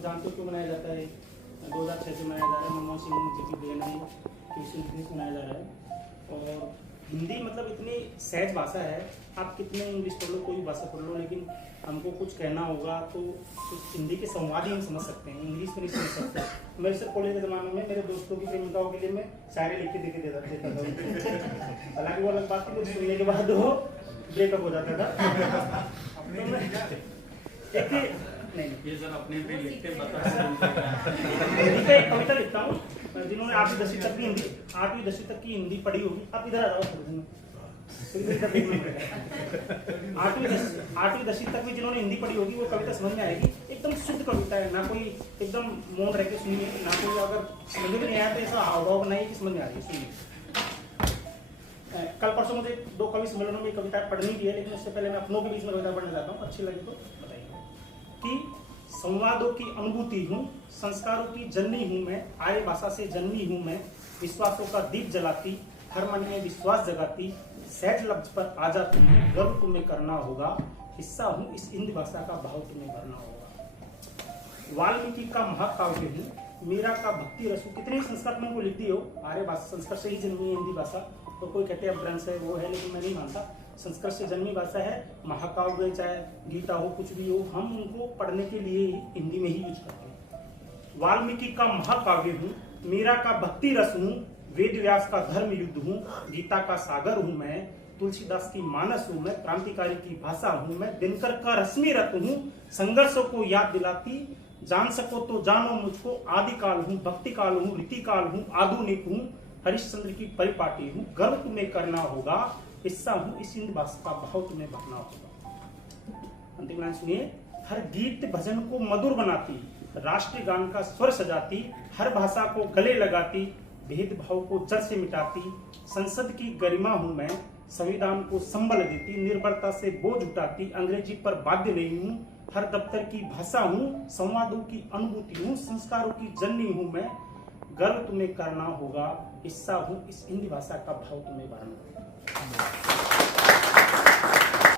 सब जानते हो क्यों मनाया जाता है। 2006 से मनाया जा रहा है, मनमोहन सिंह जी की देन है कि इस दिन मनाया जा रहा है। और हिंदी मतलब इतनी सहज भाषा है, आप कितने इंग्लिश पढ़ लो, कोई भी भाषा पढ़ लो, लेकिन हमको कुछ कहना होगा तो हिंदी के संवाद ही हम समझ सकते हैं, इंग्लिश में नहीं समझ सकते। मेरे से कॉलेज के ज़माने में मेरे दोस्तों की प्रेमिकाओं के लिए मैं शायरी लिख के देता था। हालांकि वो अलग बात थी, मुझे सुनने के बाद वो ब्रेकअप हो जाता था। नहीं, ये सर अपने पे लिखते बता हिंदी का एक कविता लिखता हूँ, जिन्होंने 8वीं 10वीं तक की हिंदी पढ़ी होगी। आप इधर आ जाओ, 8वीं 10वीं तक भी जिन्होंने हिंदी पढ़ी होगी वो कविता समझ में आएगी। एकदम शुद्ध कविता है, ना कोई एकदम मौन रह के सुनिए, ना कोई अगर समझ में नहीं आया तो ऐसा हाव भाव नहीं कि समझ में आ रही है, सुनिए। कल परसों मुझे 2 कवि सम्मेलनों में कविता पढ़नी भी है, लेकिन उससे पहले मैं अपनों के बीच में कविता पढ़ने जाता हूँ, अच्छी लगे तो बताइए। कि संवादों की अनुभूति हूँ, संस्कारों की जननी हूँ मैं, आर्य भाषा से जन्मी हूँ मैं, विश्वासों का दीप जलाती, हर मन में विश्वास जगाती, सहज लफ्ज पर आ जाती, गर्व तुम्हें करना होगा, हिस्सा हूँ इस हिंदी भाषा का, भाव तुम्हें भरना होगा। वाल्मीकि का महाकाव्य हूँ, मीरा का भक्ति रस हूँ। कितने संस्कृत में को लिख दी हो, आर्य भाषा संस्कृत से ही जन्मी है हिंदी भाषा, तो कोई कहते हैं अपभ्रंश है वो है, लेकिन मैं नहीं मानता, संस्कृत से जन्मी भाषा है। महाकाव्य चाहे गीता हो, कुछ भी हो, हम उनको पढ़ने के लिए हिंदी में ही यूज करते हैं। वाल्मीकि का महाकाव्य हूँ, मीरा का भक्ति रस हूँ, वेद व्यास का धर्म युद्ध हूँ, गीता का सागर हूँ मैं, तुलसीदास की मानस हूँ मैं, क्रांतिकारी की भाषा हूँ मैं, दिनकर का रश्मि रत हूँ, संघर्षों को याद दिलाती, जान सको तो जानो मुझको, आदि काल हूँ, भक्ति काल हूँ, रीति काल हूँ, आधुनिक हूँ, हरिश्चंद्र की परिपाटी हूँ, गर्व तुम्हें करना होगा, हिस्सा हूँ इस हिंदी भाषा का, भाव तुम्हें भरना होगा। अंतिम लाइन सुनिए। हर गीत भजन को मधुर बनाती, राष्ट्रीय गान का स्वर सजाती, हर भाषा को गले लगाती, भेदभाव को जड़ से मिटाती, संसद की गरिमा हूँ मैं, संविधान को संबल देती, निर्भरता से बोझ उठाती, अंग्रेजी पर बाध्य नहीं हूँ, हर दफ्तर की भाषा हूँ, संवादों की अनुभूति हूँ, संस्कारों की जननी हूँ मैं, गर्व तुम्हें करना होगा, हिस्सा हूँ इस हिंदी भाषा का, भाव तुम्हें भरना होगा।